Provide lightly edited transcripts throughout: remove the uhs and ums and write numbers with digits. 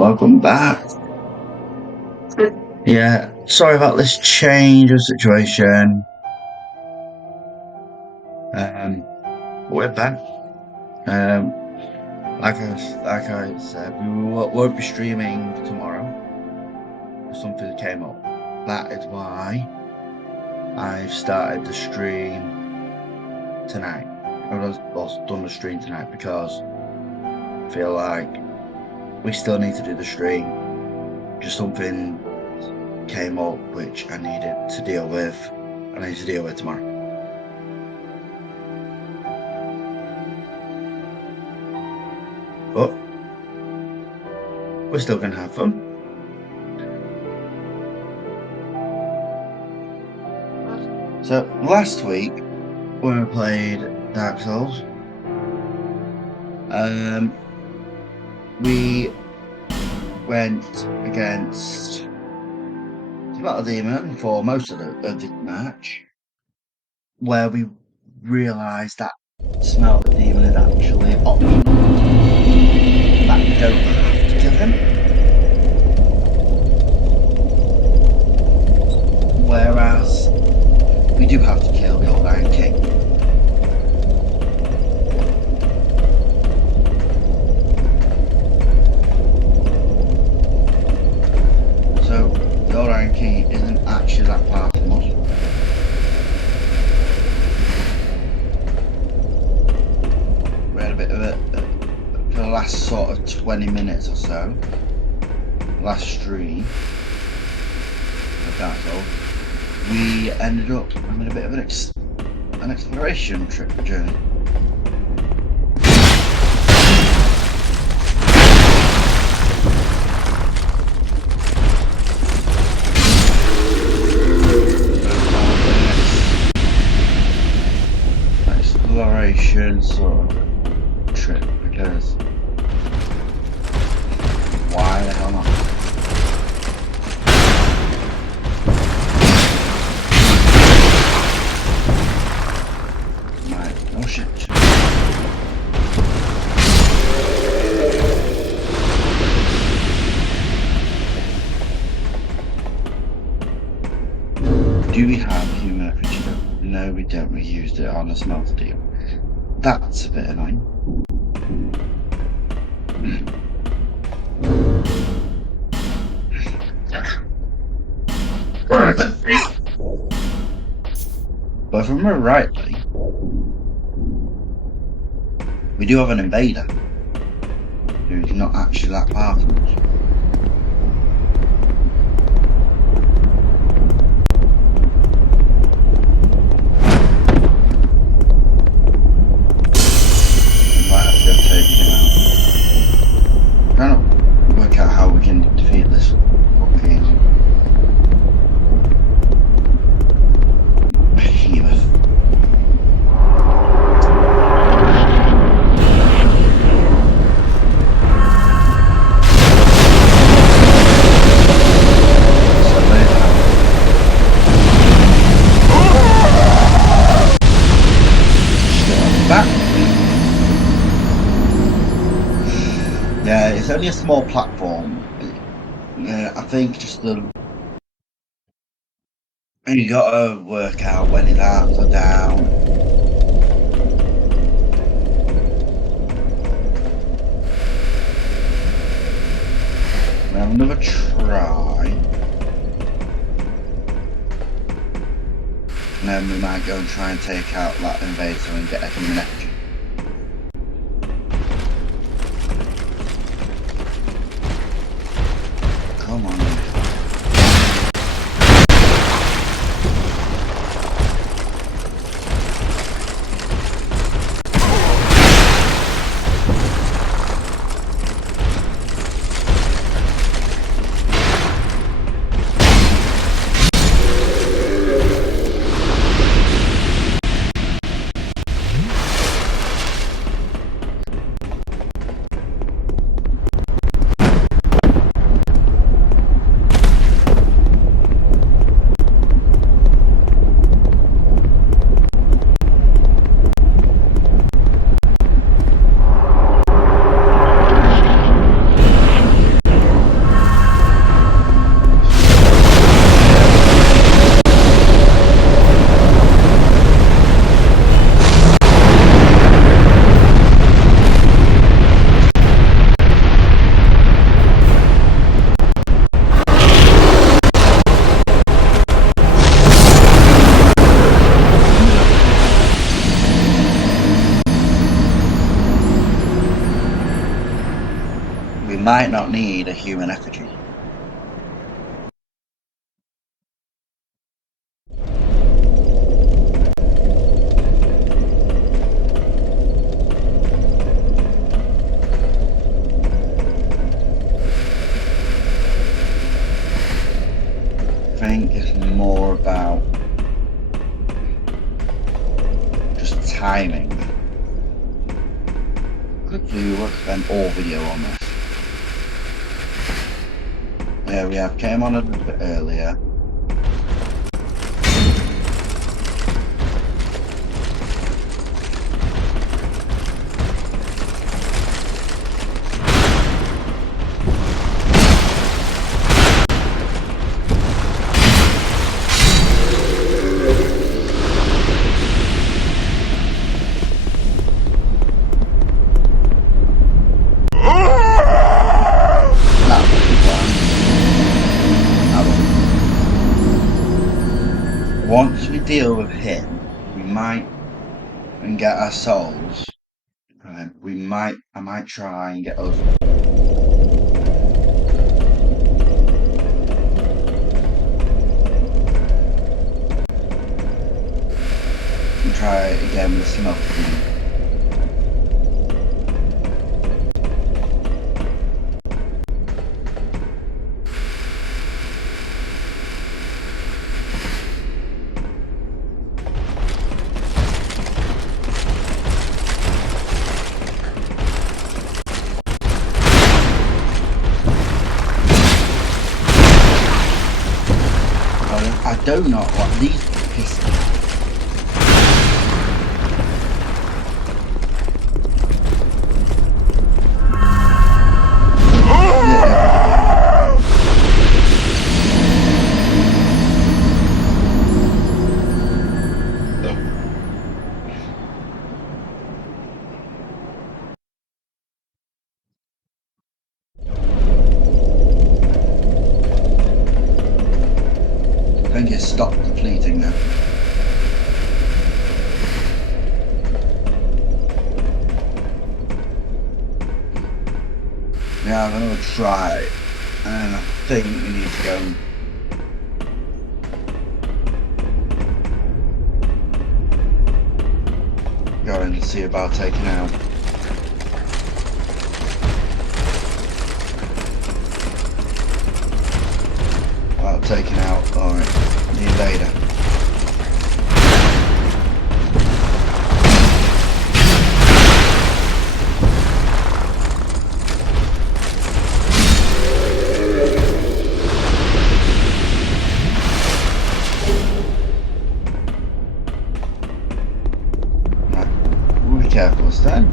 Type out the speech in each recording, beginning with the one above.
welcome back. Yeah, sorry about this change of situation. We're back. Like I said, won't be streaming tomorrow. Something came up. That is why I've started the stream tonight. I've done the stream tonight because I feel like we still need to do the stream. Just something came up which I needed to deal with. I need to deal with tomorrow. But we're still gonna have fun. So last week when we played Dark Souls, we went against Smelter Demon for most of the match, where we realised that Smelter Demon is actually optional. That we don't have to kill him. Whereas we do have to kill the Old Iron King. So the Old Iron King isn't actually that far from us. We had a bit of it for the last sort of 20 minutes or so. Last stream of Dark Souls. We ended up having a bit of an exploration trip journey. Exploration sort of trip because why the hell not? Oh shit. Do we have human refrigerator? No, we don't. We used it on a smelter deal. That's a bit annoying. But if I remember rightly, we do have an invader who's not actually that far from us. We might have to go take him out. Trying to work out how we can defeat this fucking behemoth. Yeah, it's only a small platform. I think just you gotta work out when his arms are down. We'll have another try. And then we might go and try and take out that invader and get a connection. Come on. might not need a human effigy. I think it's more about just timing. Hopefully we won't spend all video on this. There we have, came on a little bit earlier. Once we deal with him, we might, and get our souls, I might try and get over. And try it again with smoke. I do not want these pistols. I think it stopped depleting now. Yeah, I'm gonna try, and I think we need to go and see about taking out. Taking out, alright, the invader. Right, we'll be careful this time.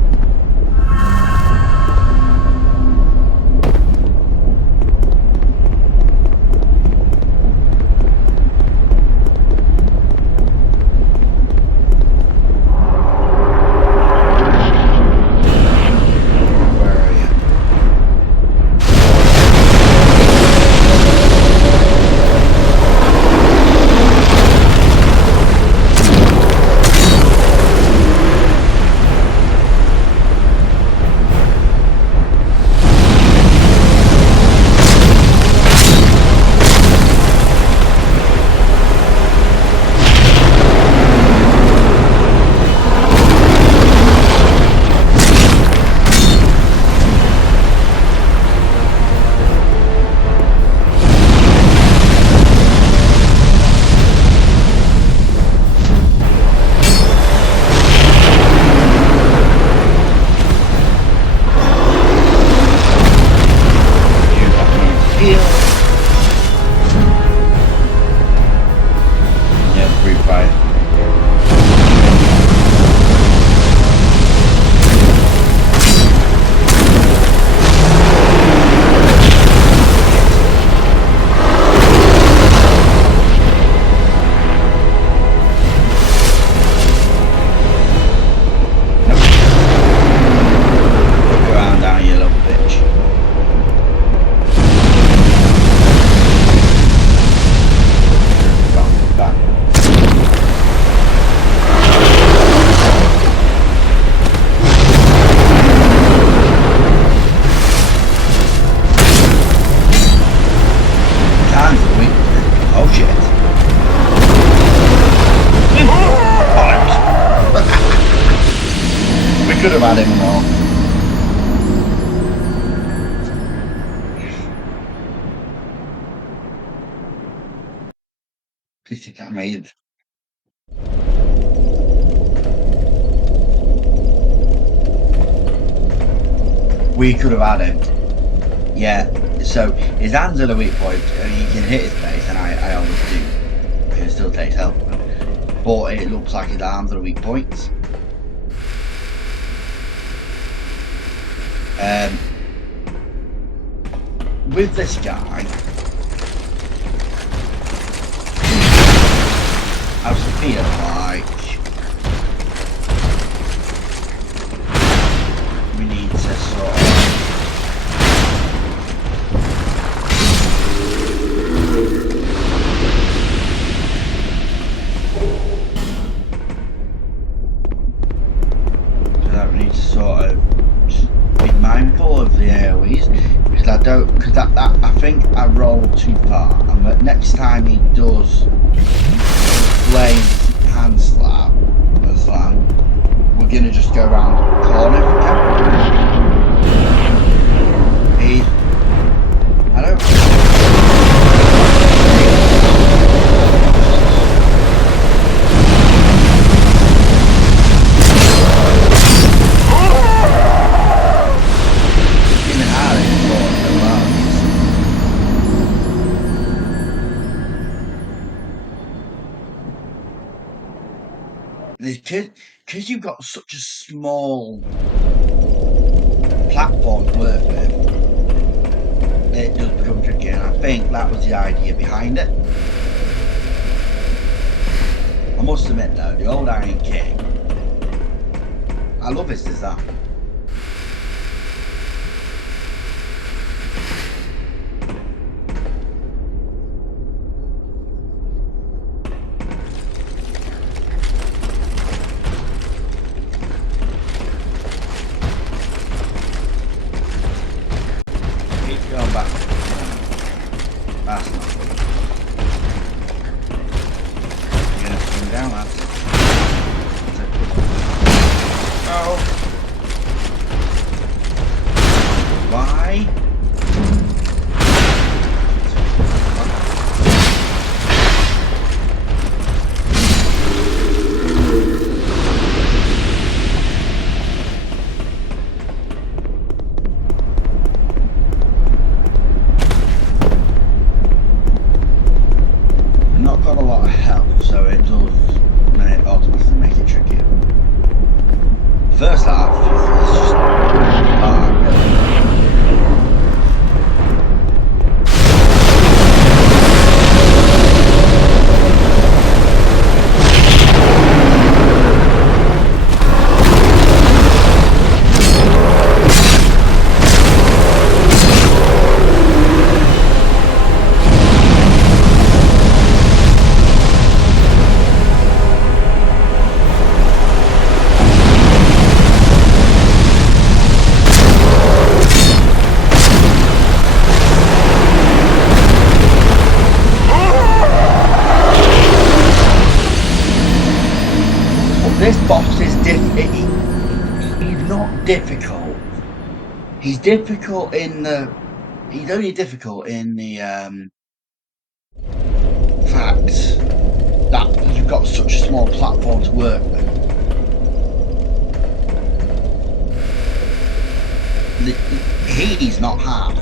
could have had him more. Please think I made. We could have had him. Yeah. So his hands are the weak point. He can hit his face, and I always do. It still takes help. But it looks like his arms are the weak points. With this guy, I feel like we need to sort of be mindful of the AoEs, because I think I rolled too far, and the next time he does play hand slam, we're gonna just go around the corner if we can. I don't. Because you've got such a small platform to work with, it does become tricky, and I think that was the idea behind it. I must admit though, the old Iron King, I love his design. Going back. That's not good. You're gonna swing down, lads. Oh. Why? Got a lot of health, so it does automatically make it trickier. First half is just hard, really. This boss is he's not difficult. He's difficult in the. He's only difficult in the fact that you've got such a small platform to work with. He's not hard.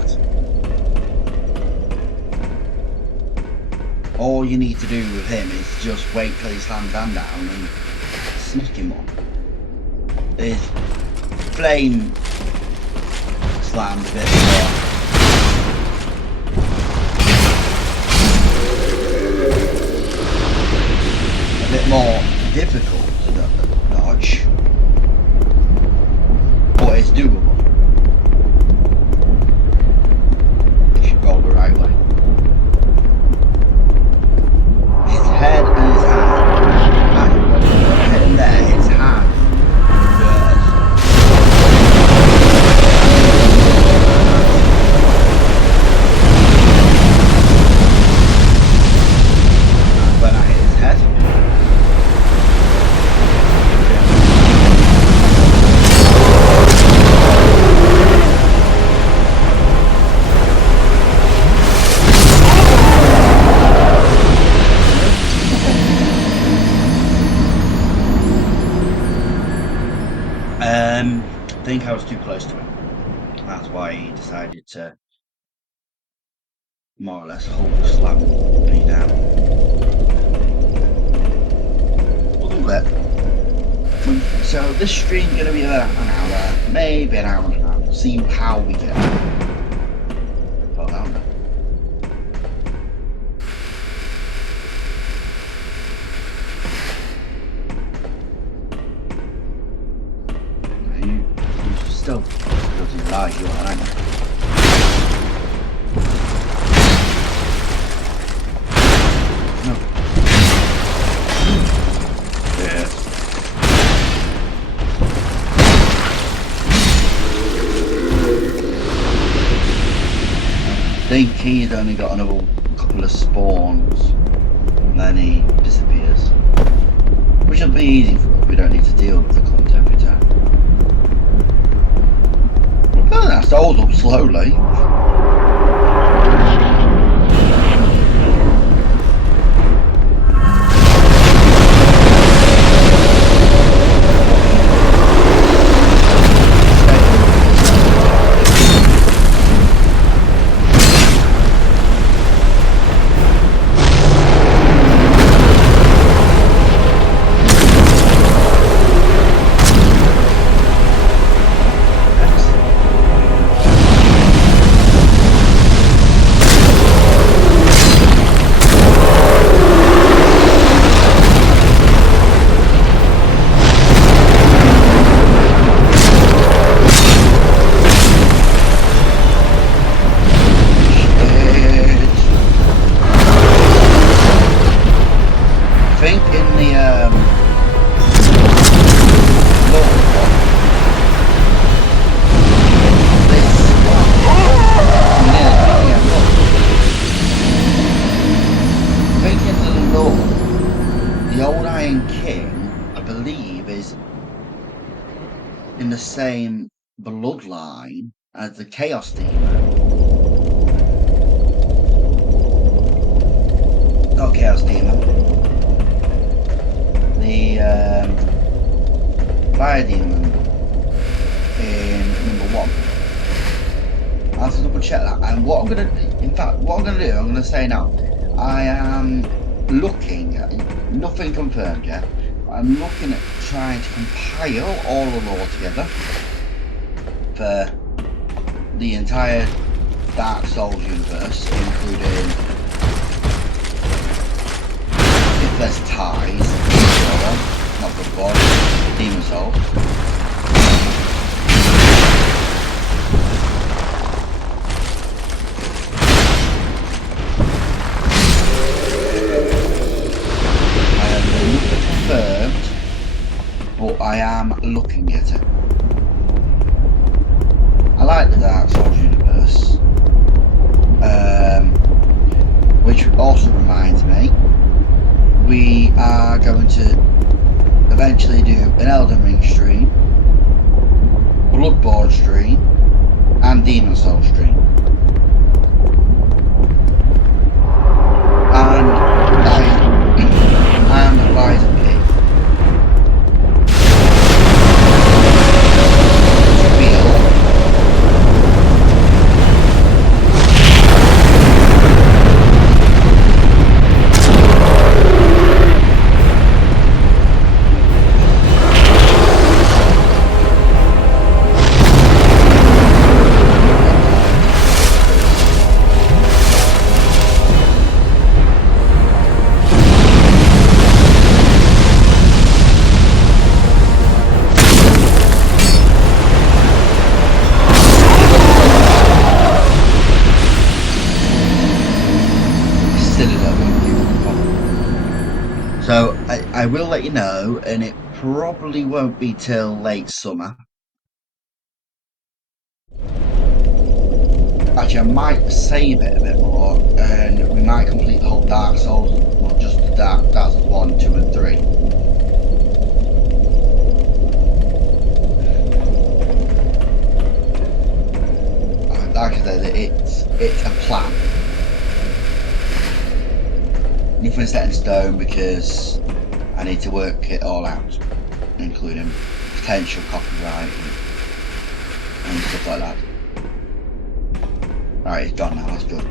All you need to do with him is just wait till he slams down and sneak him on. His flame slams a bit more. A bit more difficult to dodge, but it's doable if you roll the right way. His head and his hand. And there, his hand. And when I hit his head, was too close to him. That's why he decided to more or less Hulk slam me down. A little bit. So this stream's going to be about an hour, maybe an hour and a half. We'll see how we get on. Put that on there. You still doesn't like you, aren't you? No. Yeah. I think he's only got another couple of spawns and then he disappears. Which will be easy for us, we don't need to deal with the cunt every time. Well, that's hold up slowly. In the same bloodline as the Chaos Demon. Not Chaos Demon. The Fire Demon in number 1. I'll have to double check that. And what I'm gonna do, I'm gonna say now. I am looking at nothing confirmed yet. I'm looking at trying to compile all the lore together for the entire Dark Souls universe, including if there's ties, not Bloodborne, Demon Souls. But I am looking at it. I like the Dark Souls universe, which also reminds me, we are going to eventually do an Elden Ring stream, Bloodborne stream, and Demon Souls stream. And Lies of P. So I will let you know, and it probably won't be till late summer. Actually, I might save it a bit more, and we might complete the whole Dark Souls, not just the Dark Souls 1, 2, and 3. Like I said, it's a plan. Nothing set in stone because I need to work it all out, including potential copyright. and stuff like that. Alright, it's gone now, that's good.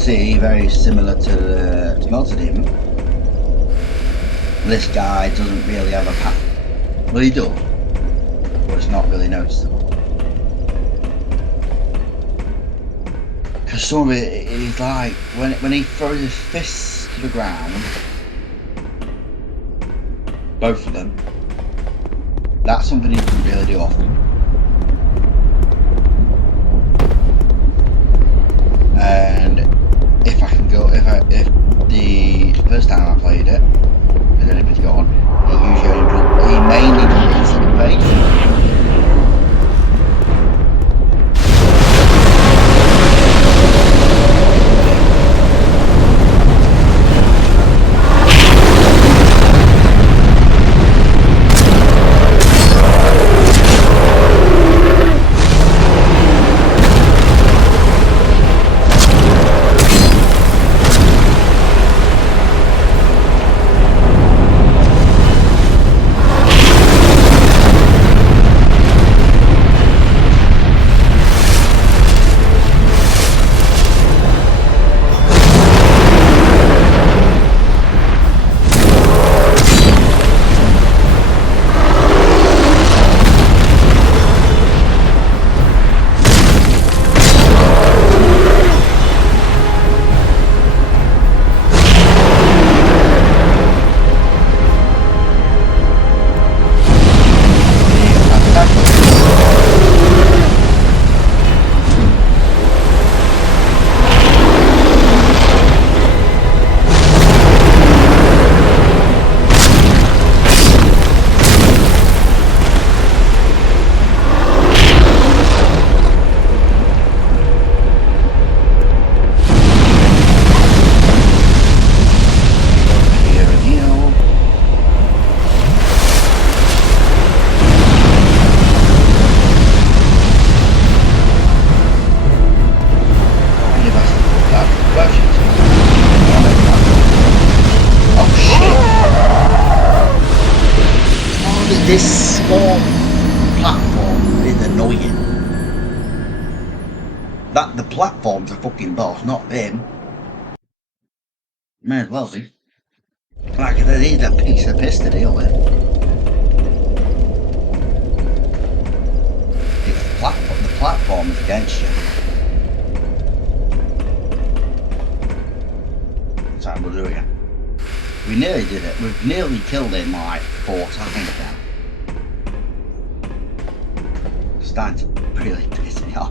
See, very similar to the Smelter Demon. This guy doesn't really have a path. Well, he does, but it's not really noticeable. Because some of it is like when he throws his fists to the ground, both of them. That's something he doesn't really do often. And if I can go, if the first time I played it, and then if it's gone, he mainly does it in the face. This small platform is annoying. That the platform's a fucking boss, not him. May as well be. Like I said, he's a piece of piss to deal with. It's the platform is against you. So we'll do it again. We nearly did it. We've nearly killed him like 4 times now. It's starting to really piss me off.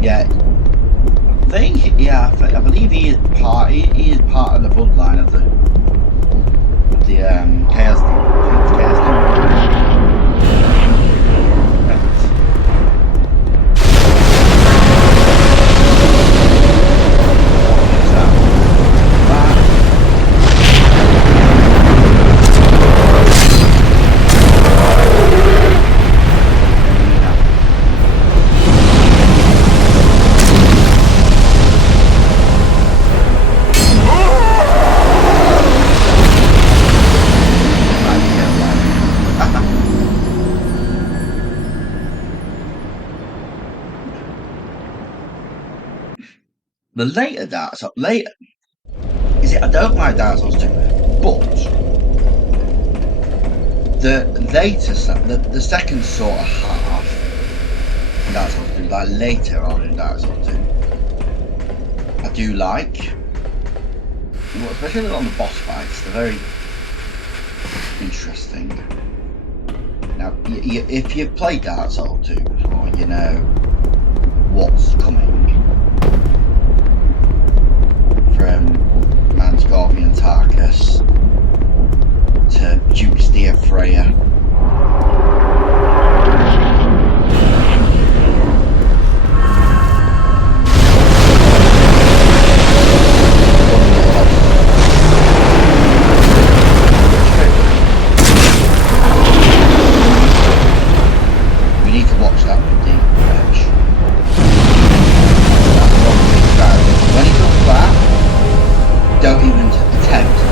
Yeah, I believe he is part of the bloodline of the Chaos Demon. Chaos Demon. The later Dark Souls, later is it? I don't like Dark Souls 2, but the later, the second sort of half in Dark Souls 2, like later on in Dark Souls 2, I do like, especially on the boss fights. They're very interesting. Now, if you've played Dark Souls 2 before, you know what's coming from Mansgorvian Tarkus to Duke's Dear Freya. We need to watch that with the bench. When he does that, don't even attempt that.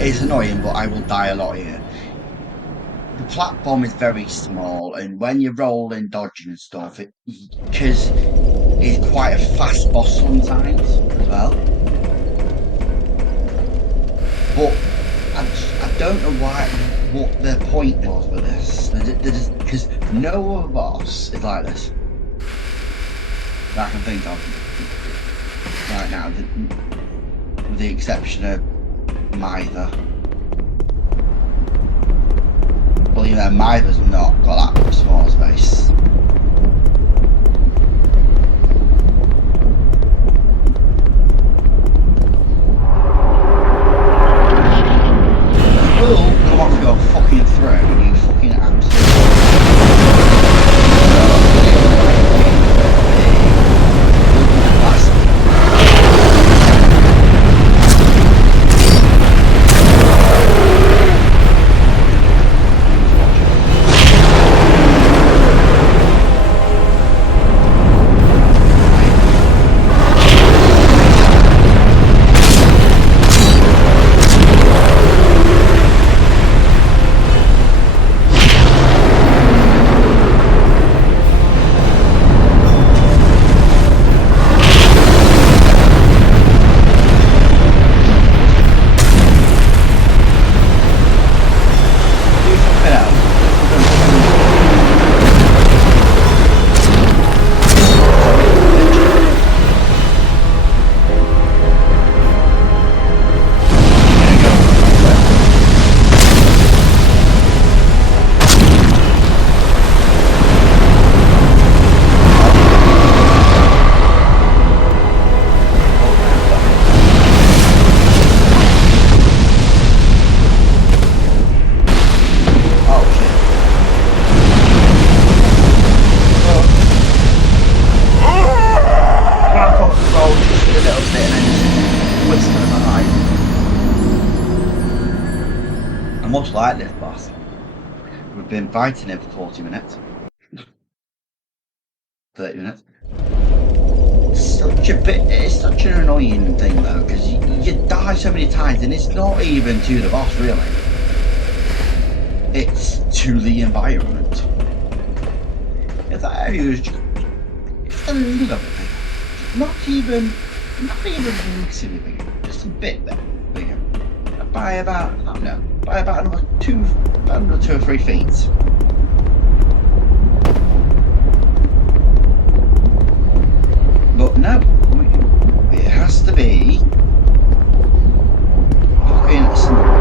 It's annoying, but I will die a lot here. The platform is very small, and when you're rolling, dodging and stuff, because it's quite a fast boss sometimes as well. But I don't know what their point was with this. Because no other boss is like this that I can think of right now, with the exception of Mither. Well, you know, Mither's not got that small space. Will come off your fucking throne, you fucking much like this boss. been fighting him for 40 minutes. 30 minutes. It's such an annoying thing though, because you die so many times and it's not even to the boss really. It's to the environment. If that area was just a little bit bigger. Not even massively bigger. Just a bit bigger. By about, I don't know, by about another 2 or 3 feet. But no, it has to be fucking small.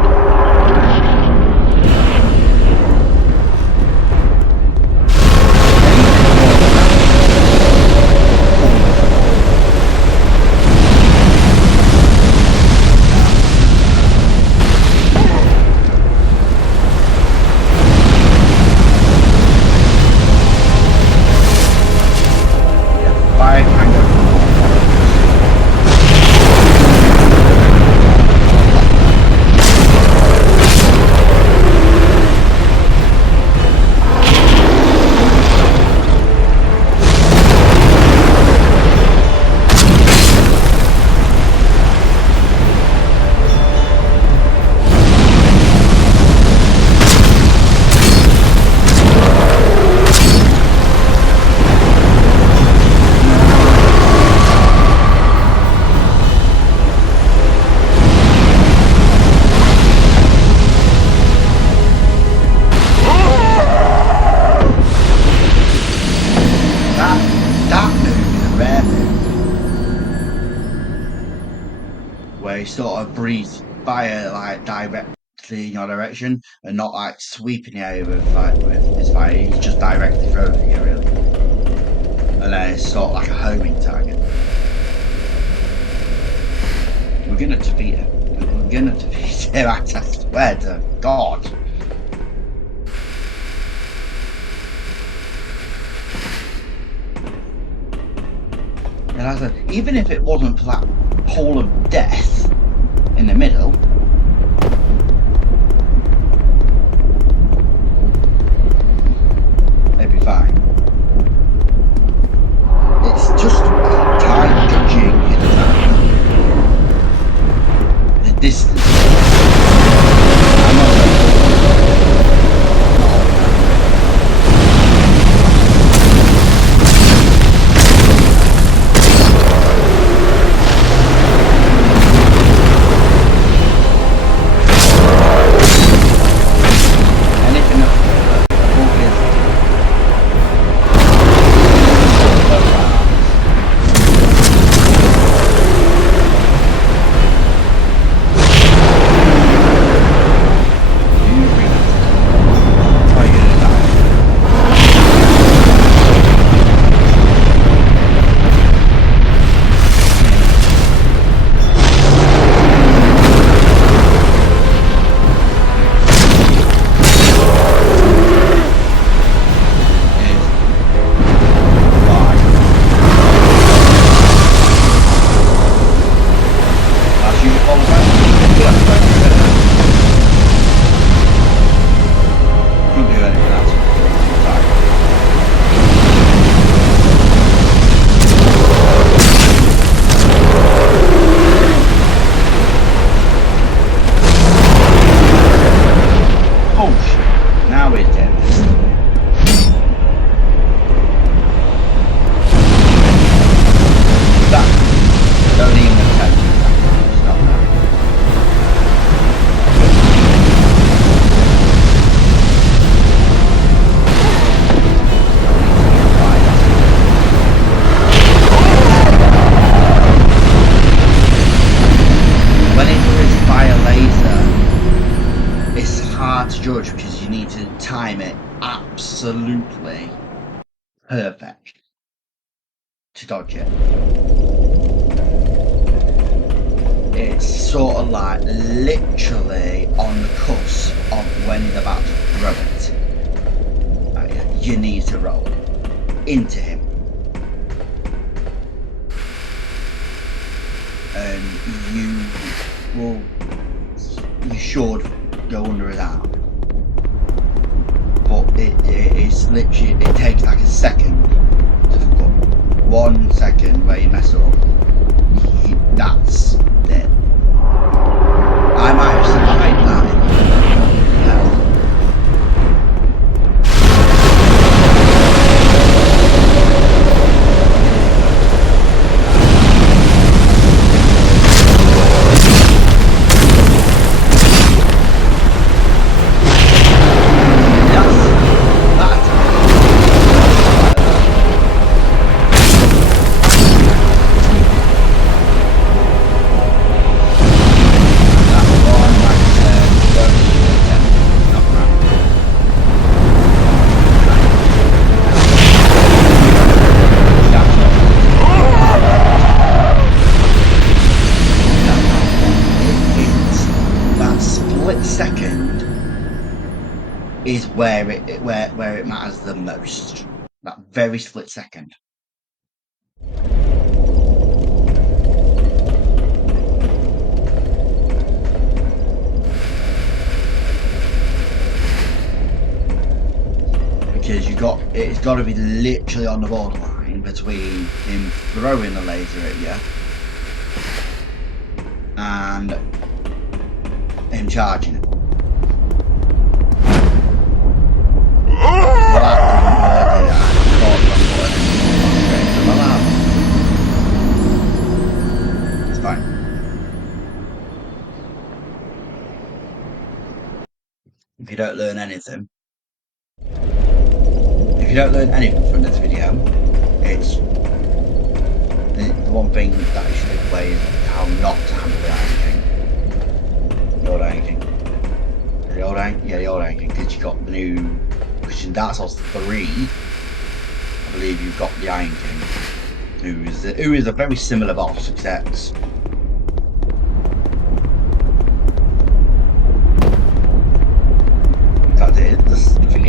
Where he sort of breathes fire like directly in your direction and not like sweeping you over with his fire. He's just directly throwing you really. And then it's sort of like a homing target. We're gonna defeat him. We're gonna defeat him. I swear to God. And I said, even if it wasn't for that hole of death in the middle, it'd be fine. It's just time judging in the time. The distance. Judge because you need to time it absolutely perfect to dodge it. It's sort of like literally on the cusp of when he's about to throw it. You need to roll into him. And you should go under his arm. but it's literally, it takes like a second to fuck up. 1 second where you mess up, that's it. I might have survived that. Hell. Second is where it matters the most. That very split second. Because it's got to be literally on the borderline between him throwing the laser at you and him charging it. It's fine. If you don't learn anything from this video, it's the one thing that you should take away is how not to handle the Iron King. The old Iron King. The old Iron King, because you got the new, because in Dark Souls 3, I believe you've got the Iron King, who is a very similar boss, except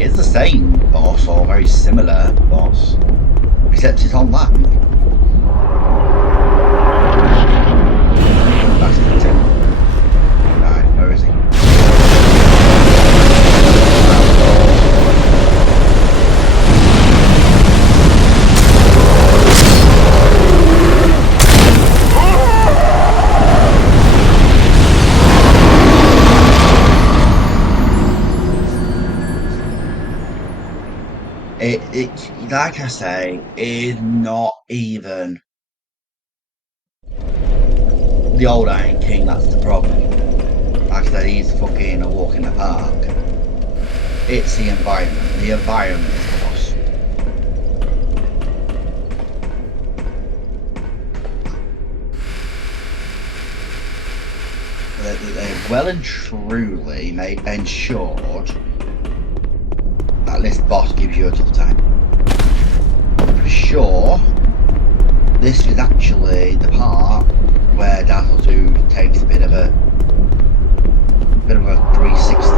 it's the same boss or very similar boss, except it's on land. That's the tip. Right, where is he? It like I say, is not even the old Iron King that's the problem. Like I said, he's fucking a walk in the park. It's the environment. The environment is the boss. They've well and truly ensured that this boss gives you a tough time. For sure, this is actually the part where Dark Souls 2 takes a bit of a 360.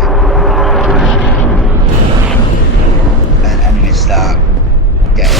And enemies start getting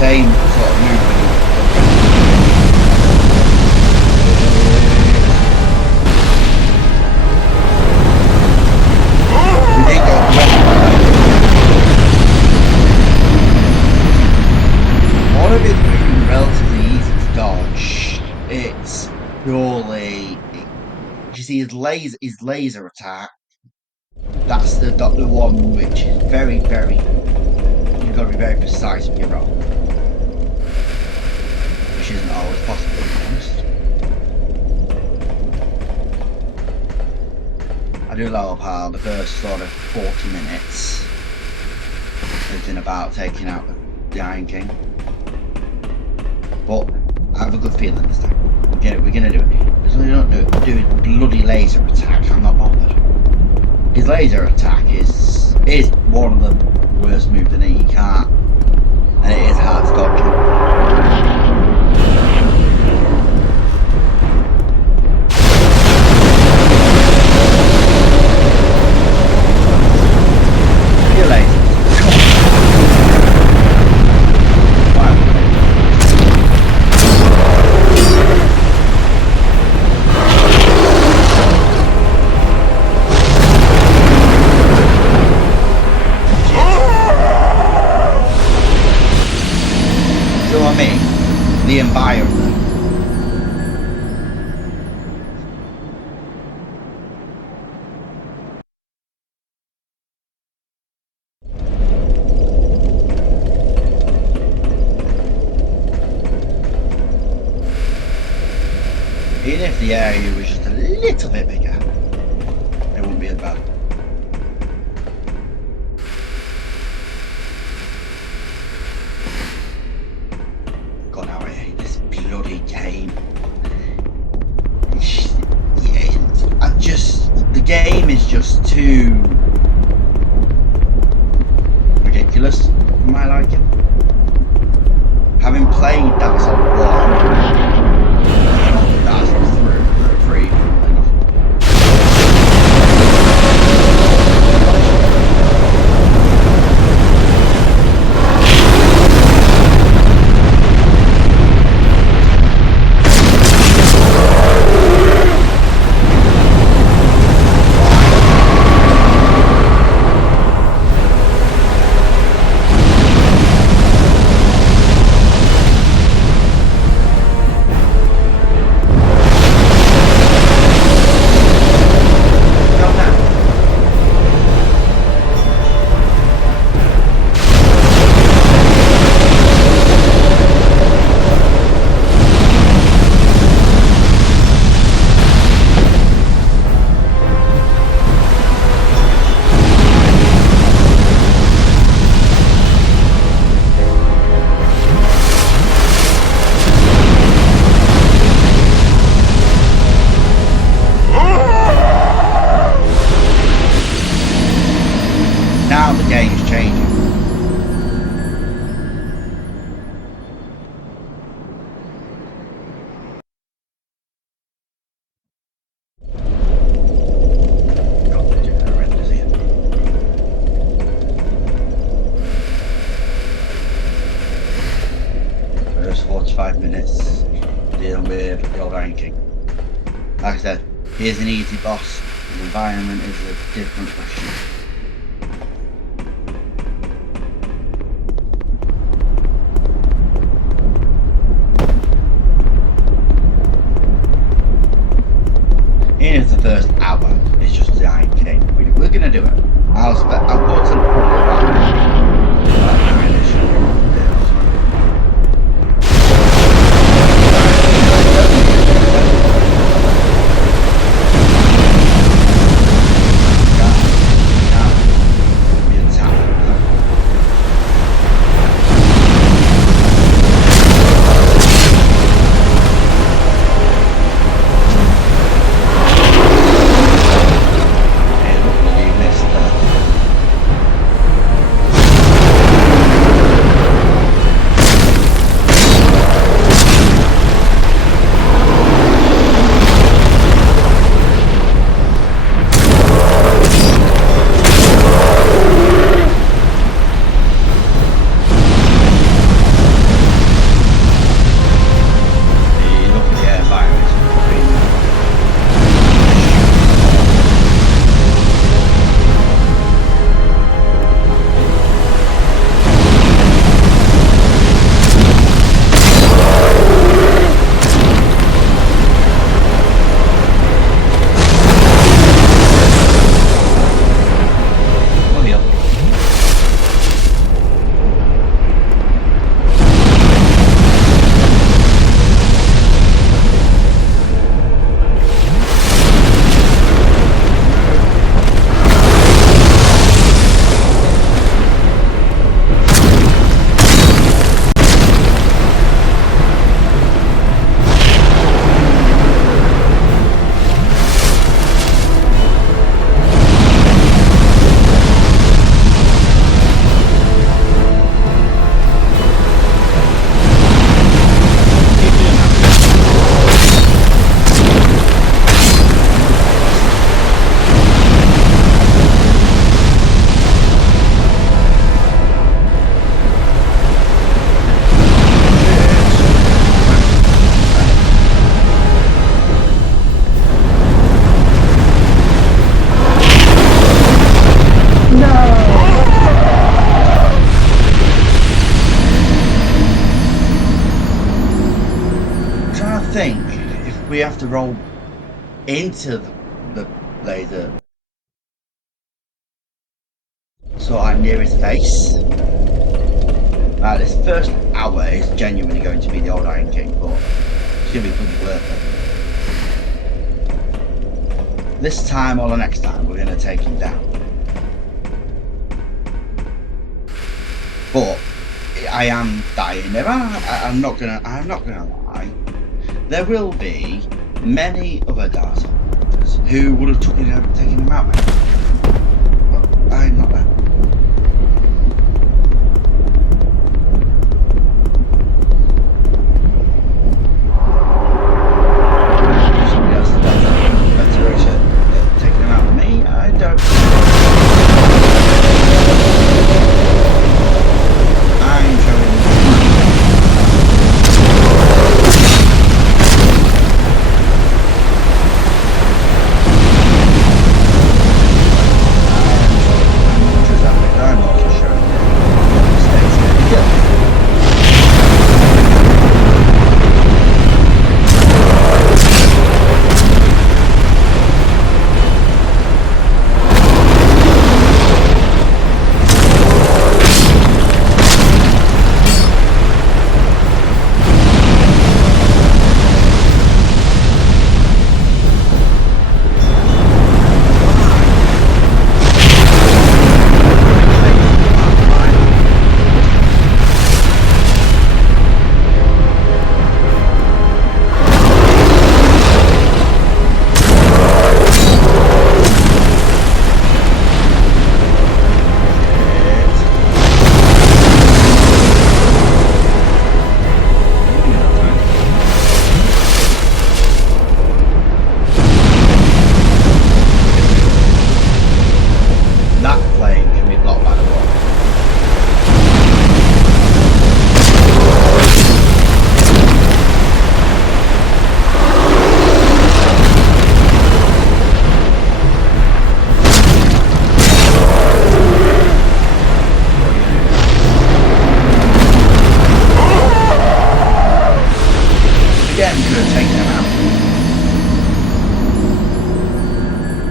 same sort of movement. We did go one of it's moving relatively easy to dodge. It's purely, you see his laser attack. That's the one which is very, you've got to be very precise with your roll, which isn't always possible, to be honest. I do love how the first sort of 40 minutes has been about taking out the Iron King, but I have a good feeling this time. We're gonna do it. As long as we don't do a bloody laser attack, I'm not bothered. His laser attack is one of the worst moves that he can't, and it is hard to dodge. The environment. Even if the area was just a little bit bigger, it wouldn't be as bad. God, how I hate this bloody game. The game is just too ridiculous for my liking. Having played Dark Souls 1, Dark Souls 3 enough. Now the game's changing. First 45 minutes dealing with the old Iron King. Like I said, he is an easy boss. His environment is a different question. Even if the first hour is just the Iron King, we're gonna do it. I'll go to about 9-ish. to roll into the laser, so I'm near his face. This first hour is genuinely going to be the old Iron King, but it's going to be pretty worth it. This time or the next time, we're going to take him down. But I am dying. I'm not gonna lie. There will be many other Dark Souls who would have taken him out. But I'm not there. Somebody else is better at taking him out than me. I don't. I'm showing. I'm also showing you what mistakes can be done.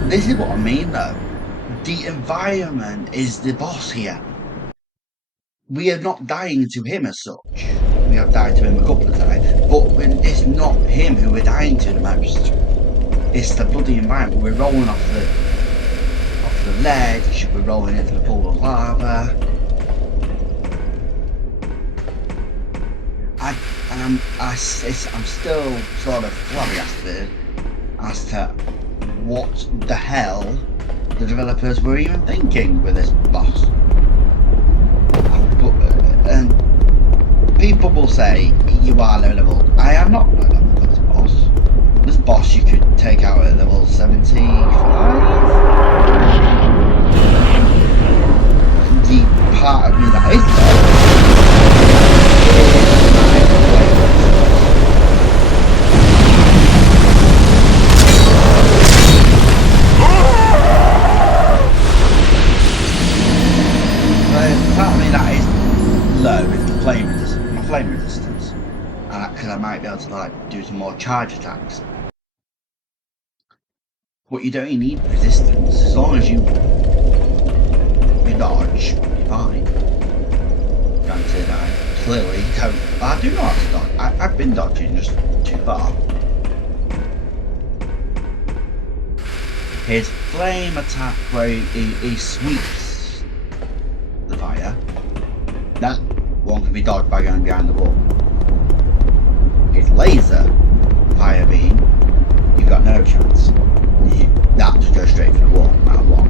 This is what I mean though. The environment is the boss here. We are not dying to him as such. We have died to him a couple of times, but it's not him who we're dying to the most. It's the bloody environment. We're rolling off the ledge, we're rolling into the pool of lava. I'm still sort of flabbergasted as to what the hell the developers were even thinking with this boss. And people will say you are low level. I am not low level for this boss. This boss you could take out at level 75. The part of me that is low is the flame resistance, because I might be able to do some more charge attacks. But you don't need resistance as long as you dodge. You're fine. Granted, I clearly don't. I do know how to dodge. I've been dodging just too far. His flame attack, where he sweeps the fire. That one can be dodged by going behind the wall. His laser fire beam, you've got no chance. That just goes straight for the wall, no matter what.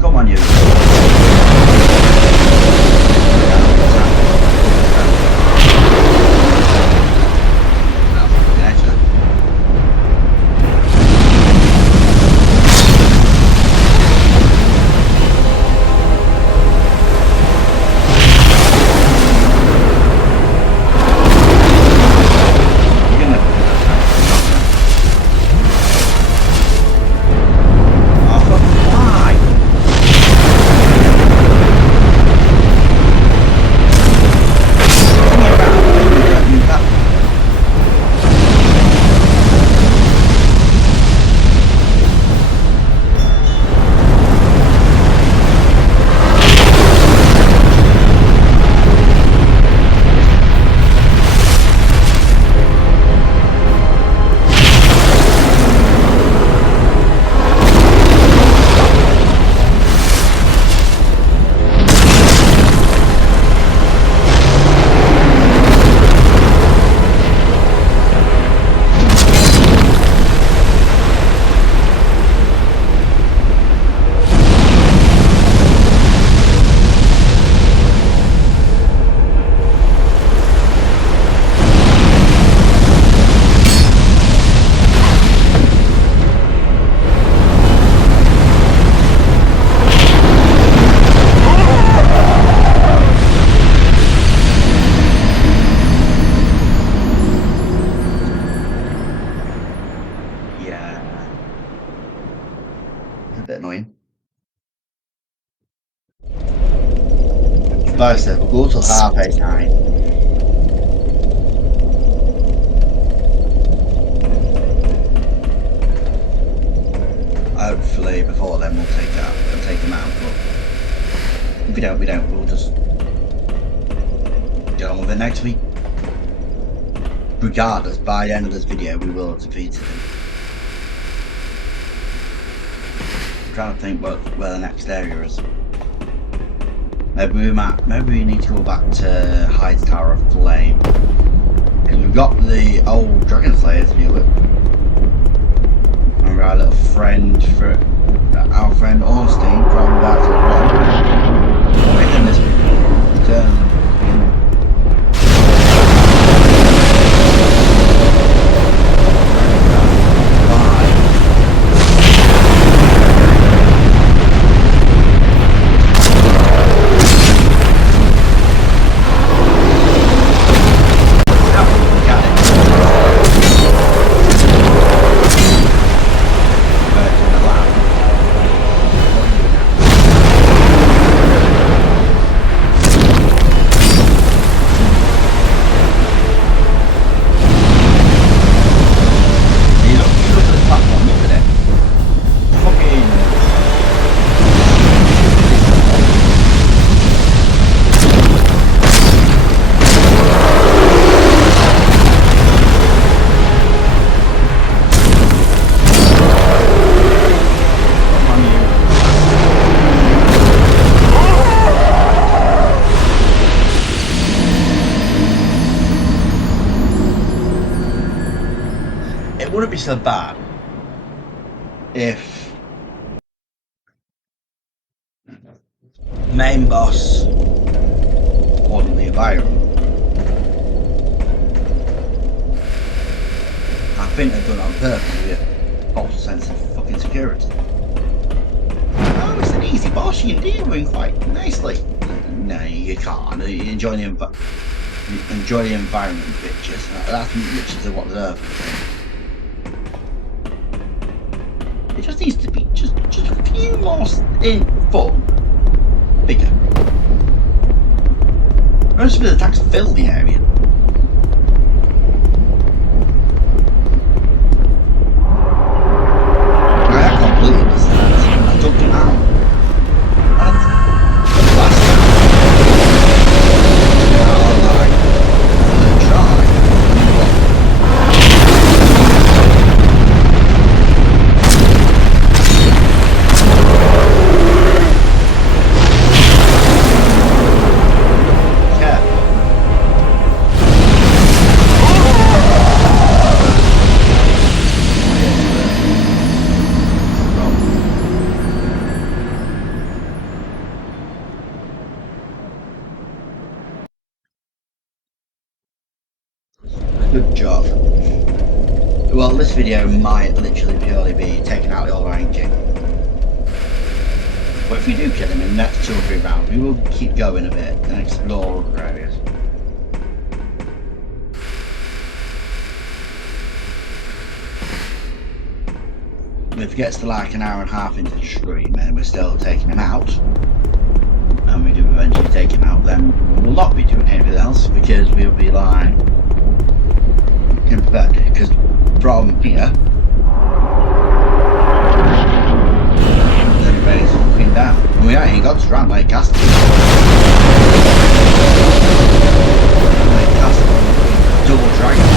Come on, you. a bit annoying. Like I said, we'll go till 9:30. Hopefully before then we'll take them out, but if we don't, we'll just get on with it next week. Regardless, by the end of this video we will have defeated him. I'm trying to think where the next area is. Maybe we need to go back to Hyde's Tower of Flame. Because we've got the old Dragon Slayer to deal with. Remember our little friend, our friend Ornstein from Back to the Block. Within this turn. Wouldn't be so bad if main boss wasn't the environment. I think they've done it on purpose with a false sense of fucking security. Oh, it's an easy boss, you can deal with quite nicely. No, you can't. You enjoy the environment, bitches. That's literally what they're. It just needs to be just a few more fun, bigger. Most of the attacks fill the area. I completely understand. I took them out. Good job. Well, this video might literally purely be taking out the All-Iron King. But if we do kill him in the next 2 or 3 rounds, we will keep going a bit and explore other areas. If it gets to like an hour and a half into the stream and we're still taking him out, and we do eventually take him out, then we'll not be doing anything else because we'll be like prepared, because from here everybody's fucking down. And we ain't got to run like Castle. Like Castle, double dragon.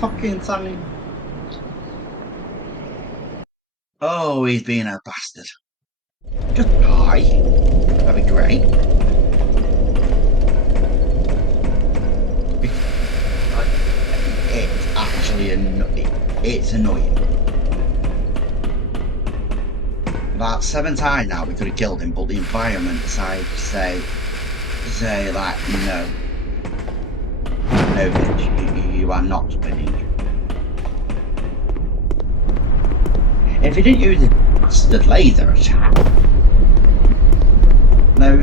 fucking time. Oh, he's being a bastard. Just die. That'd be great. It's actually it's annoying. About 7 times now we could have killed him, but the environment decided to say like, no, bitch, you are not winning. If he didn't use his bastard laser attack, no,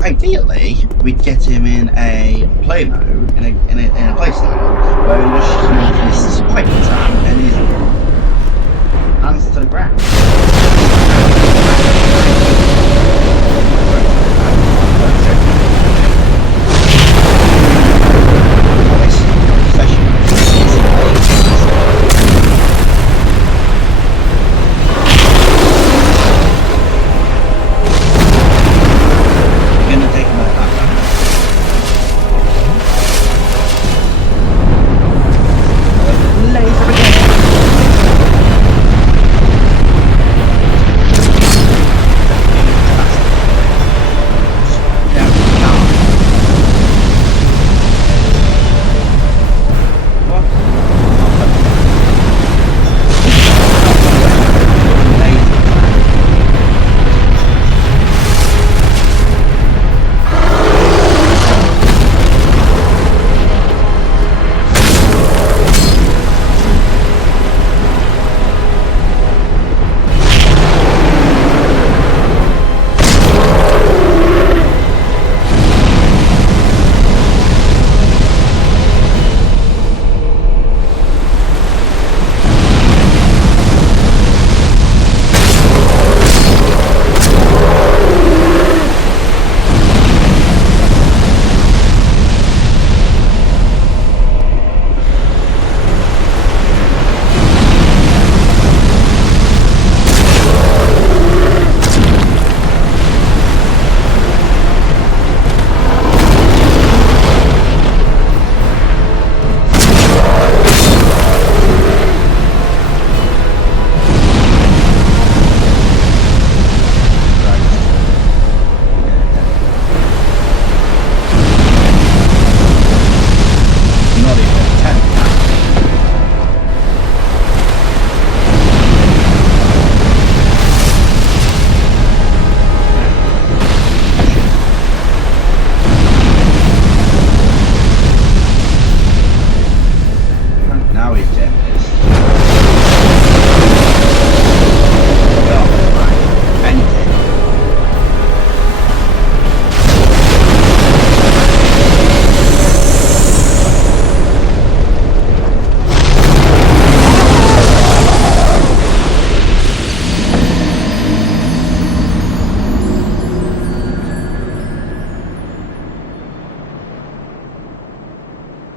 ideally we'd get him in a play mode, in a play style, where he just uses his spike attack and his hands to the ground.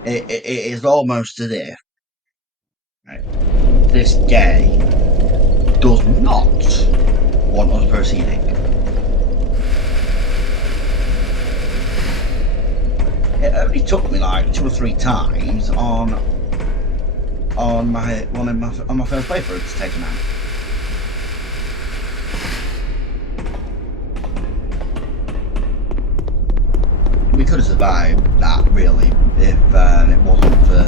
It is almost as if this game does not want us proceeding. It only took me like 2 or 3 times on my first playthrough to take him out. We could have survived that really if it wasn't for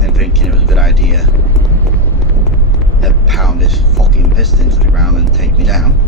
him thinking it was a good idea to pound his fucking fist into the ground and take me down.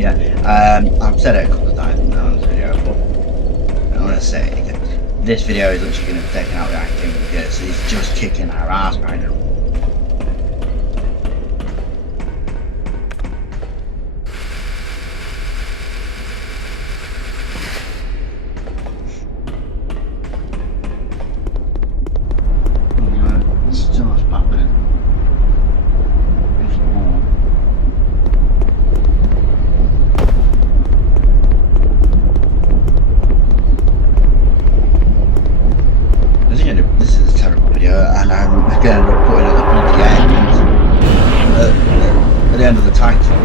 Yeah, I've said it a couple of times in the video, but I'm gonna say it again. This video is literally going to be taken out reacting because he's just kicking our ass right now. This is a terrible video, and I'm going to end up putting it at the end, at the end of the title.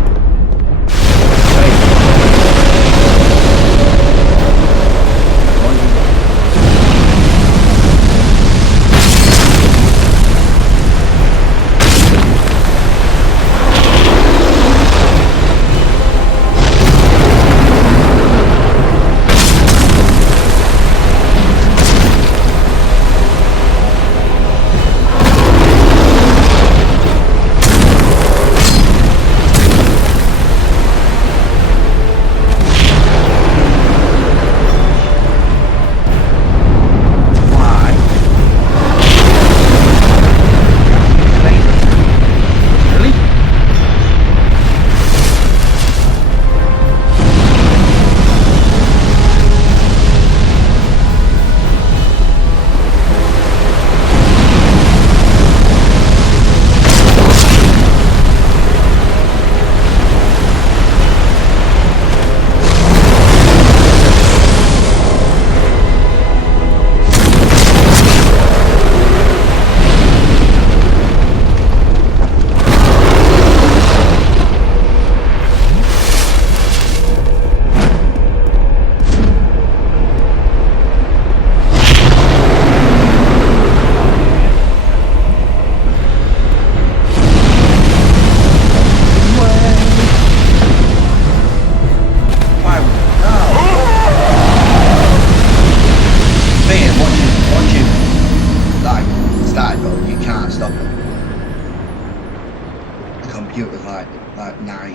Now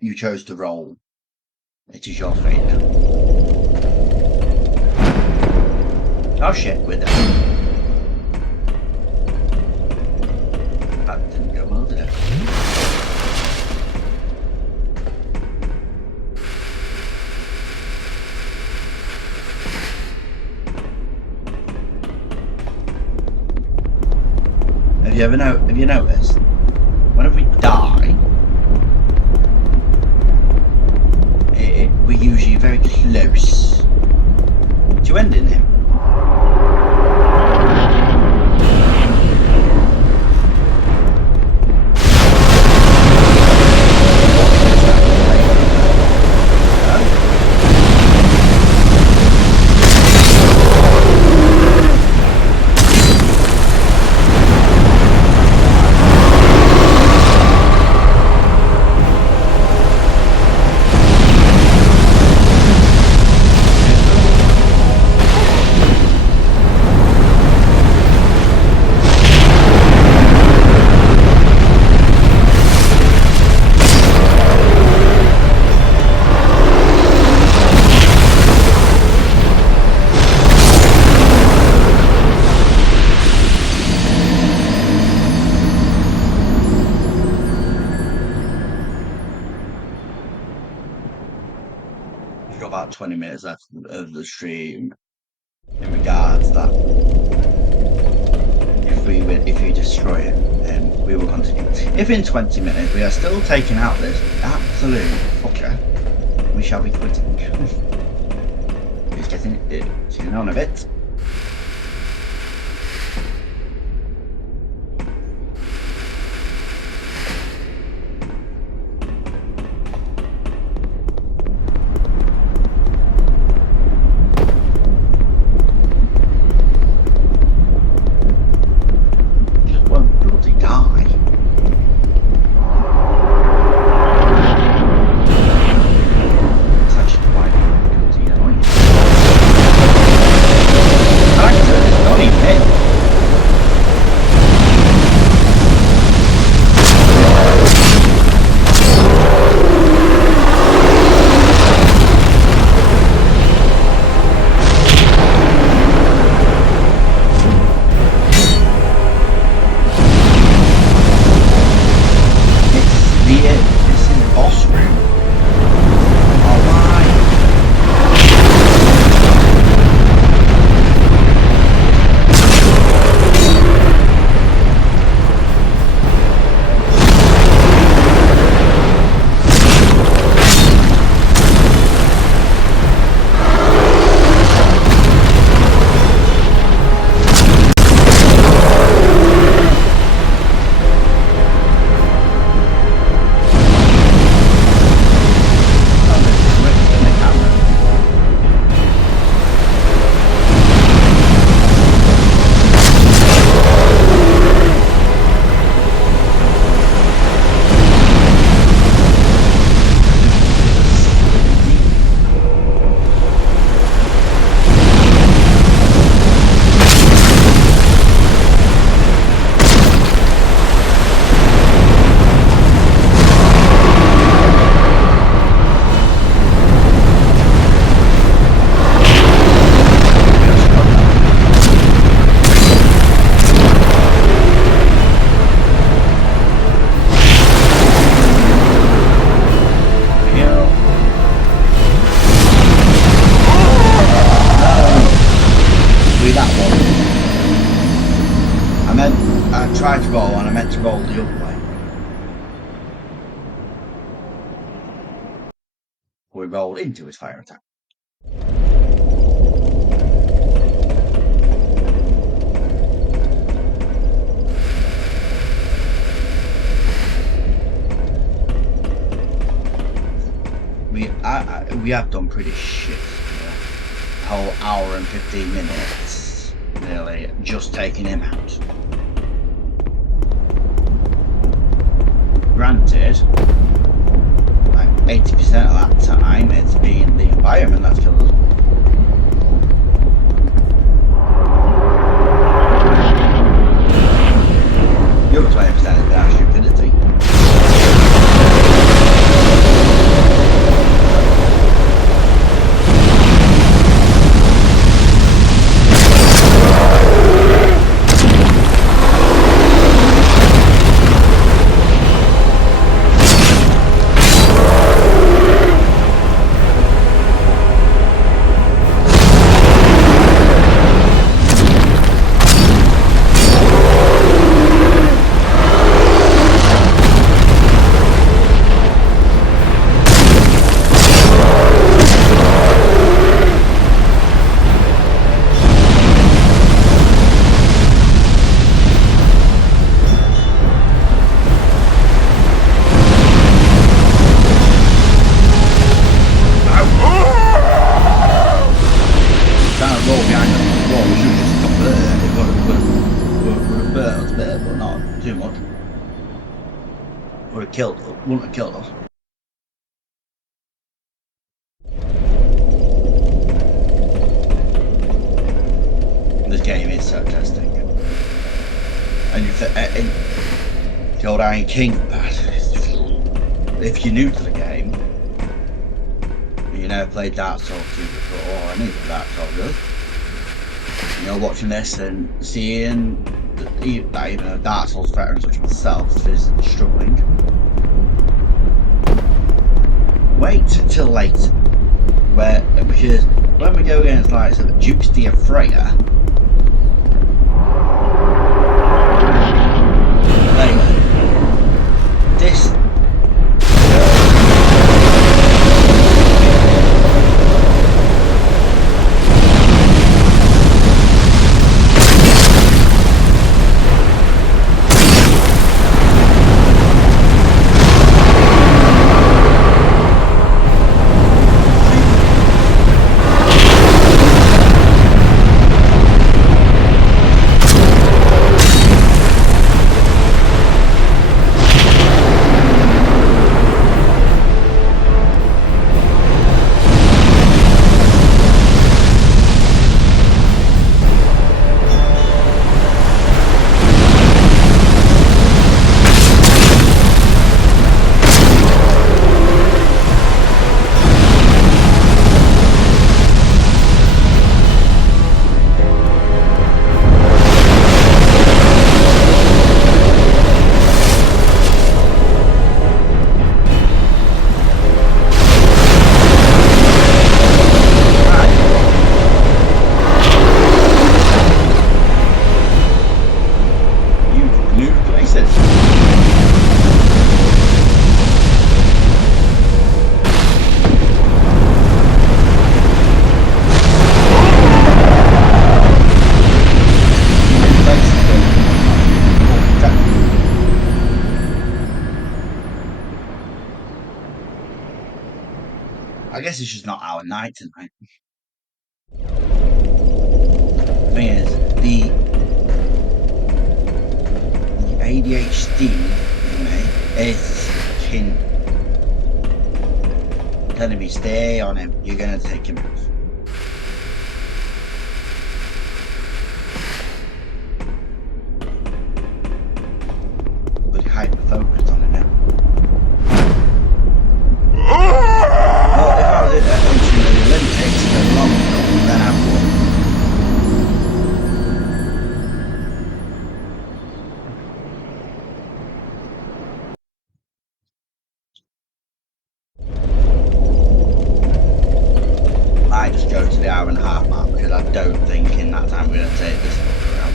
you chose to roll. It is your fate now. Oh shit, we're done. That didn't go well, did it? Have you noticed? Whenever we die, we're usually very close to ending him. Got about 20 minutes left of the stream in regards that if we destroy it, we will continue. If in 20 minutes we are still taking out this absolute fucker, we shall be quitting. He's getting on a bit. I meant to roll the other way. We rolled into his fire attack. We have done pretty shit. A whole hour and 15 minutes, nearly, just taking him out. Granted, like 80% of that time, it's been the environment that's killed us. The other 20% has been our stupidity. Wouldn't have killed us. This game is so testing. And the old Iron King, if you're new to the game, you never played Dark Souls 2 before, or any of Dark Souls really, you're watching this and seeing that even a Dark Souls veteran such as myself is struggling. Wait till later, because when we go against like the Dukes de Freya, this I guess it's just not our night tonight. The thing is, the ADHD in me is telling me stay on him, you're gonna take him out. But hyper focused on it now. Well, if I was entering the Olympics for long enough, then I would. I just go to the hour and a half mark because I don't think in that time we're going to take this around.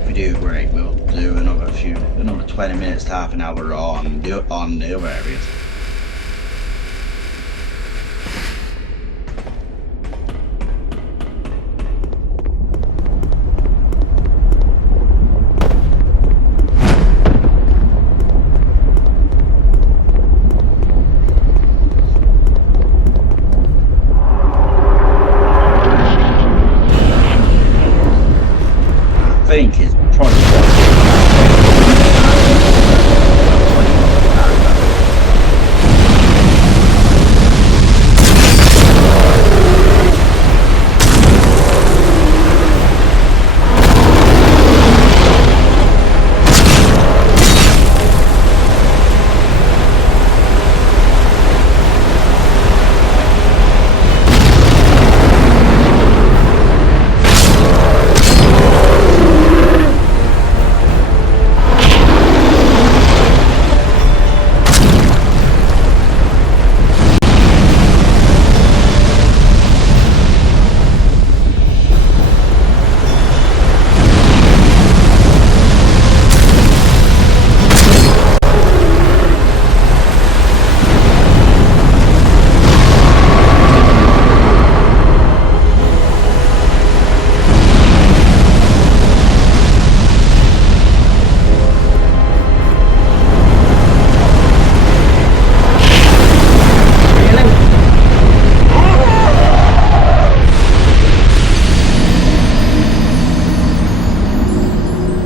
If we do, great, we'll do 20 minutes to half an hour on the other areas. I think it's probably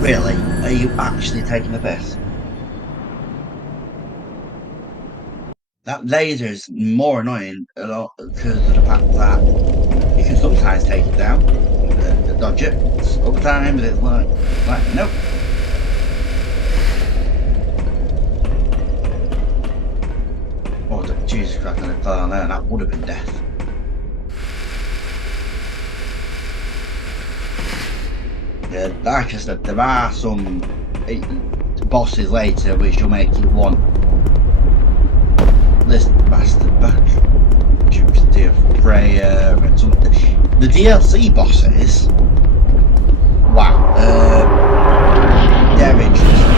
Really? Are you actually taking the piss? That laser is more annoying a lot because of the fact that you can sometimes take it down, dodge it. Other times it's like nope. Oh, Jesus Christ! I fell down there. That would have been death. Yeah, like I said, there are some bosses later which will make you want this bastard back. Jupiter, Freya, and something. The DLC bosses, wow, they're interesting.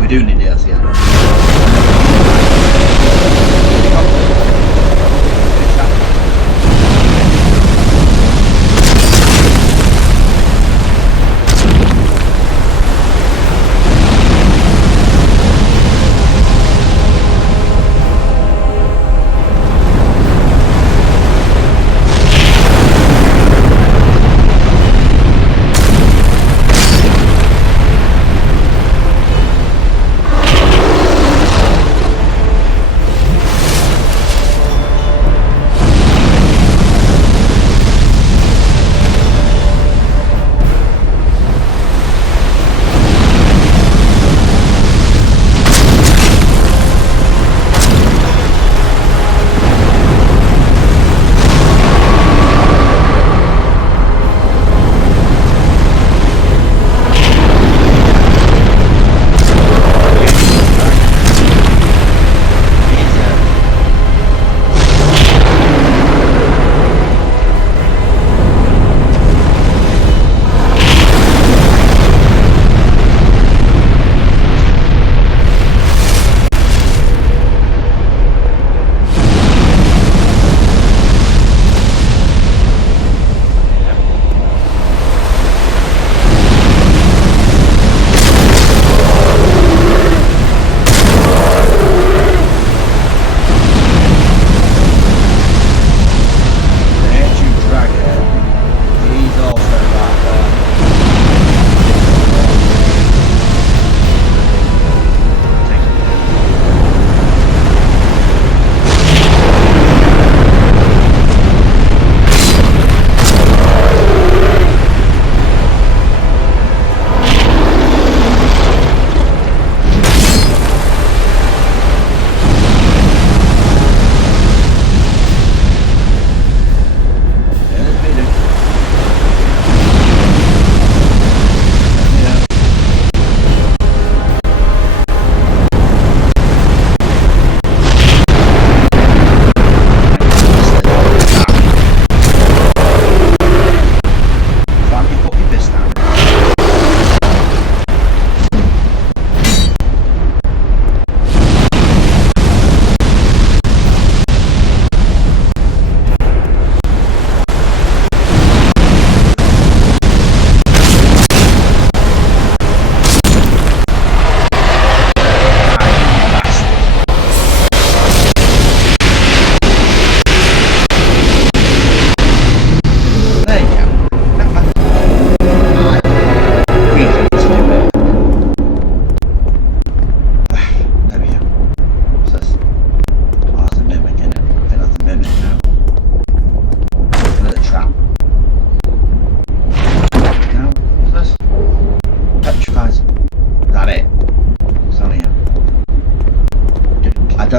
We do need DLC as well.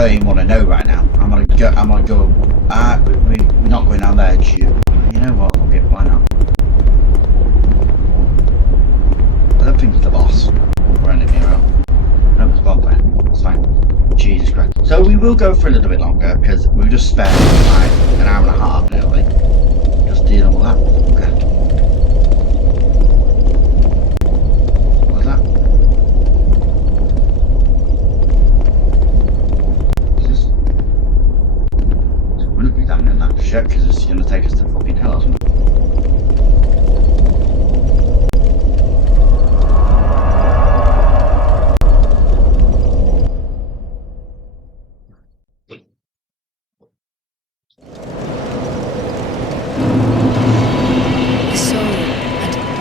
don't even want to know right now. I'm gonna go. We're not going down there. You know what? Okay, why not? I don't think it's the boss or anything else. No, it's bonfire. It's fine. Jesus Christ. So we will go for a little bit longer because we've just spent like an hour and a half nearly just dealing with that. Okay. What's that? We wouldn't be down in that shit because it's going to take us to fucking hell, isn't it?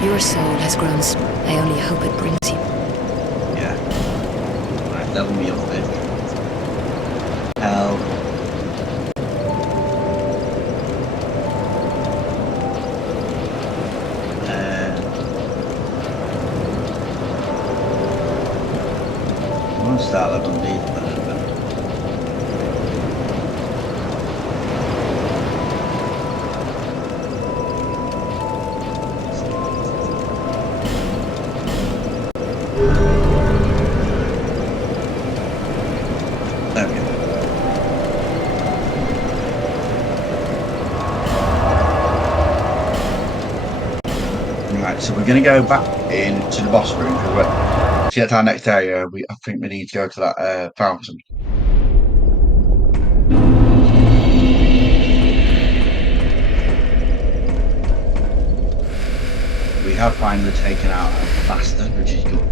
Your soul has grown. I only hope it brings you. Yeah. Right, level me up, bitch. Hell. I'm gonna start leveling these a little bit. There we go. Right, so we're going to go back into the boss room because to get to our next area, I think we need to go to that fountain. We have finally taken out a bastard, which is good.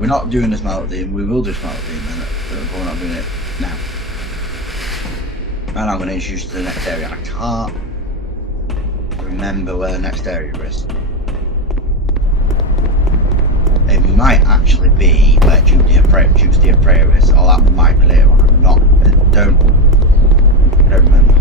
We're not doing this melody, we will do this melody in a minute, but we're not doing it now. And I'm going to introduce you to the next area. I can't remember where the next area is. It might actually be where Juice the Affrayer is, or that might be later on. I don't remember.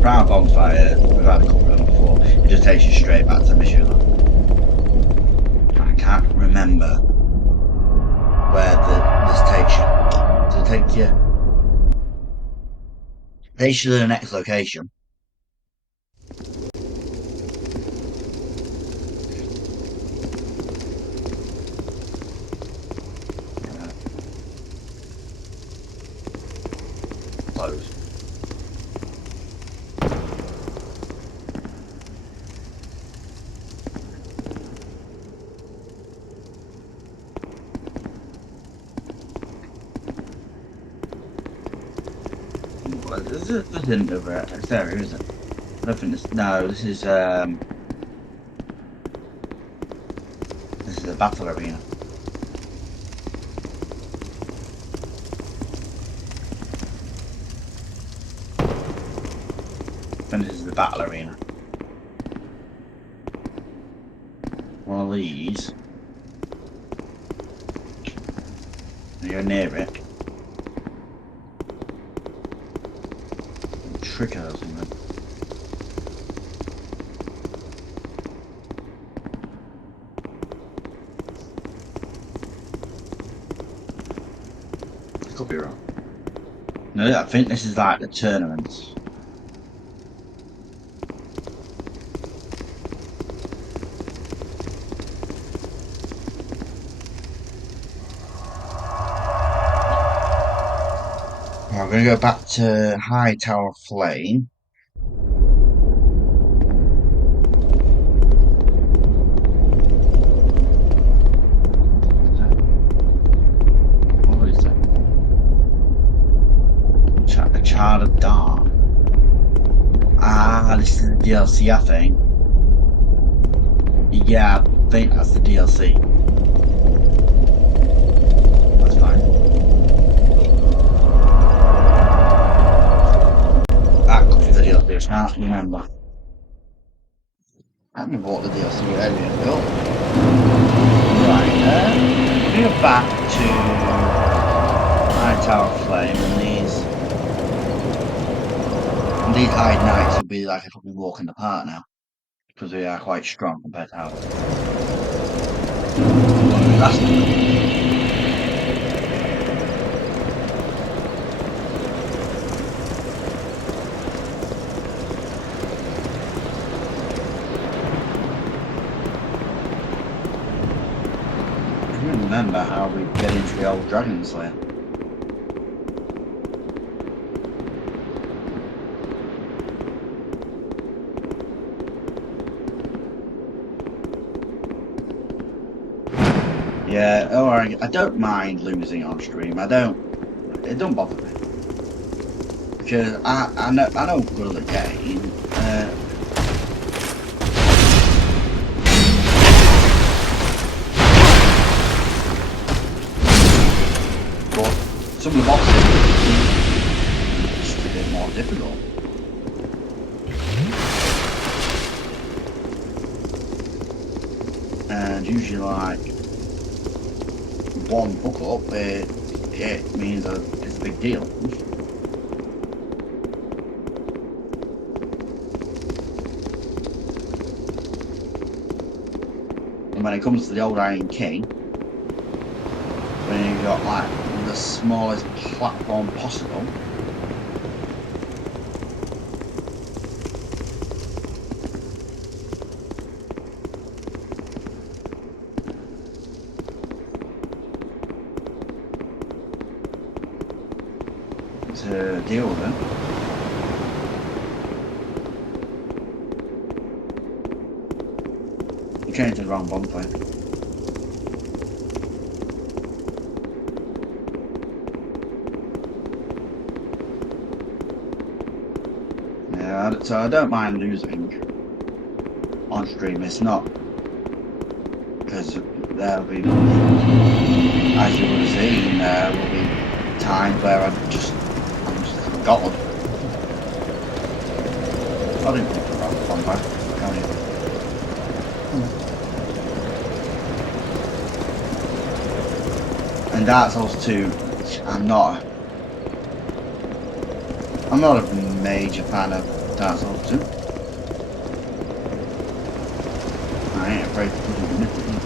Brown bonfire, we've had a couple of them before. It just takes you straight back to Missoula. I can't remember where this takes you. Does it take you? It takes you to the next location. Close. This isn't over this area, is it? I don't think this. No, this is a battle arena. And this is the battle arena. One of these. You're near it. Trigger or something. I could be wrong. No, I think this is like the tournaments. Right, we're going to go back to High Tower Flame. What is that? The Child of Dawn. Ah, this is the DLC, I think. Yeah, I think that's the DLC. That's fine. That could be the DLC, I can't remember. I haven't bought the DLC earlier, Bill. Right, we're going to go back to High Tower of Flame, and these Hide Knights will be like a fucking walk in the park now, because they are quite strong compared to how last time. Remember how we get into the old Dragon Slayer. Yeah, alright, I don't mind losing on stream. It don't bother me. Because I know I'm good at the game. But some of the bosses are just a bit more difficult. And usually like one fuck up, it means that it's a big deal. And when it comes to the old Iron King, when you've got like the smallest platform possible, to deal with it. You came to the wrong bonfire. Yeah, so I don't mind losing on stream. It's not because there'll be, as you would have seen, there will be times where I'm just forgotten. I didn't put the wrong bonfire, can you? And Dark Souls 2, I'm not a major fan of Dark Souls 2. I ain't afraid to admit it either.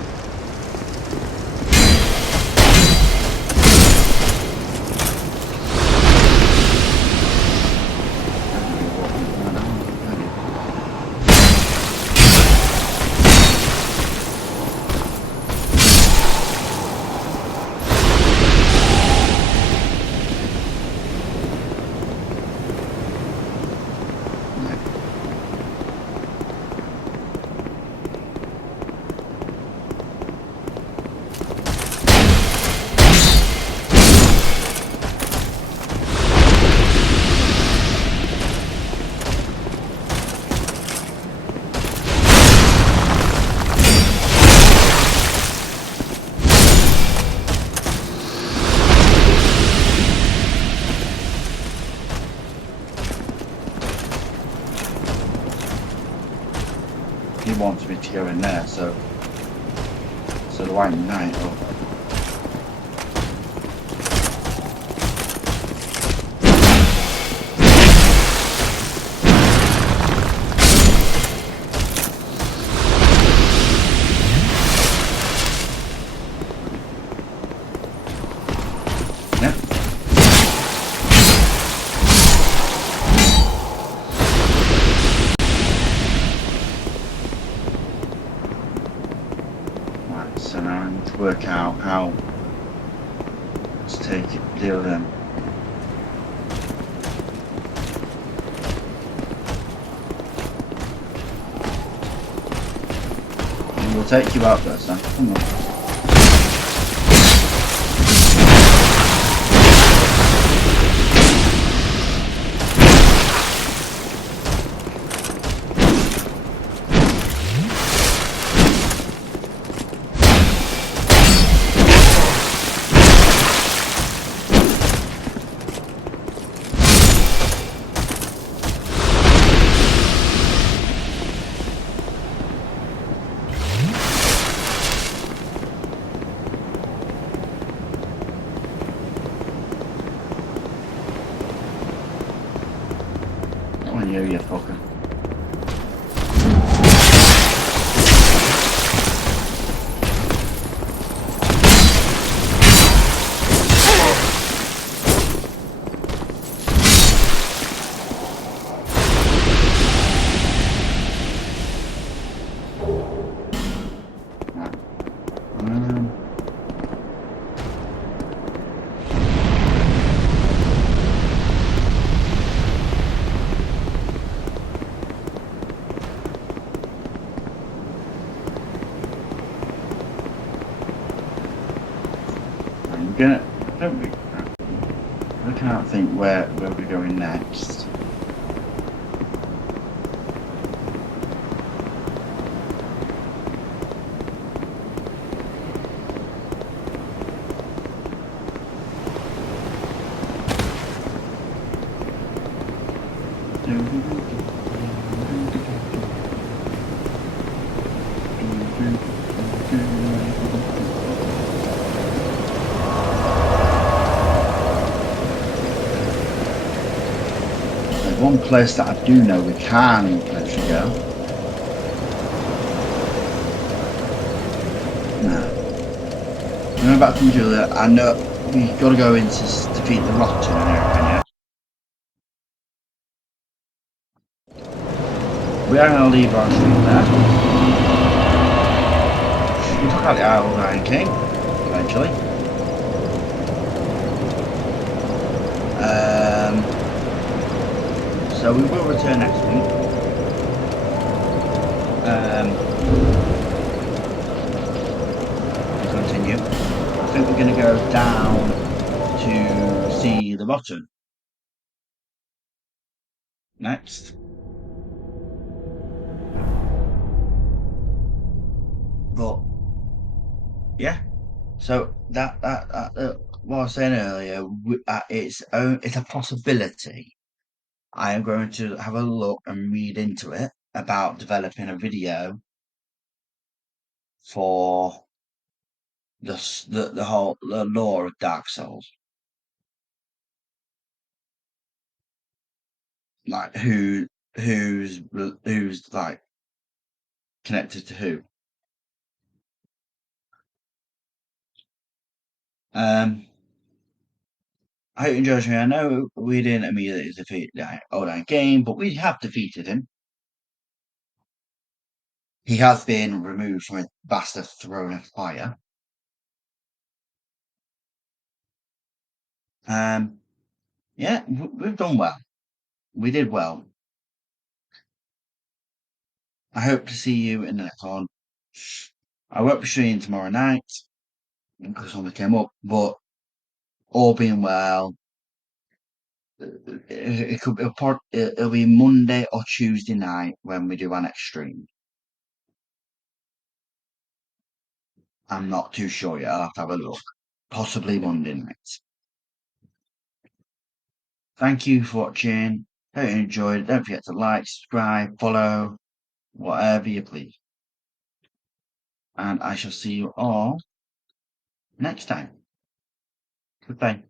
He wants me to go in there, so the White Knight. So now I need to work out how to deal with them. And we'll take you out first then. Come on. you fucker. I'm gonna. I can't think where we're going next. There's one place that I do know we can actually go. No. Remember back from Julia, I know we got to go in to defeat the Rotten and everything, yeah? We are going to leave our stream there. We took out the Isle of Iron King, eventually. So we will return next week. To continue. I think we're going to go down to see the Rotten next. But yeah, so that what I was saying earlier, it's a possibility. I am going to have a look and read into it about developing a video for the whole the lore of Dark Souls, like who's like connected to who. I hope you enjoyed me. I know we didn't immediately defeat the Old Game, but we have defeated him. He has been removed from a bastard throne of fire. Yeah, we've done well. We did well. I hope to see you in the next one. I won't be streaming tomorrow night because something came up, but all being well, it'll be Monday or Tuesday night when we do our next stream. I'm not too sure yet. I'll have to have a look. Possibly Monday night. Thank you for watching. Hope you enjoyed it. Don't forget to like, subscribe, follow, whatever you please. And I shall see you all next time. Goodbye.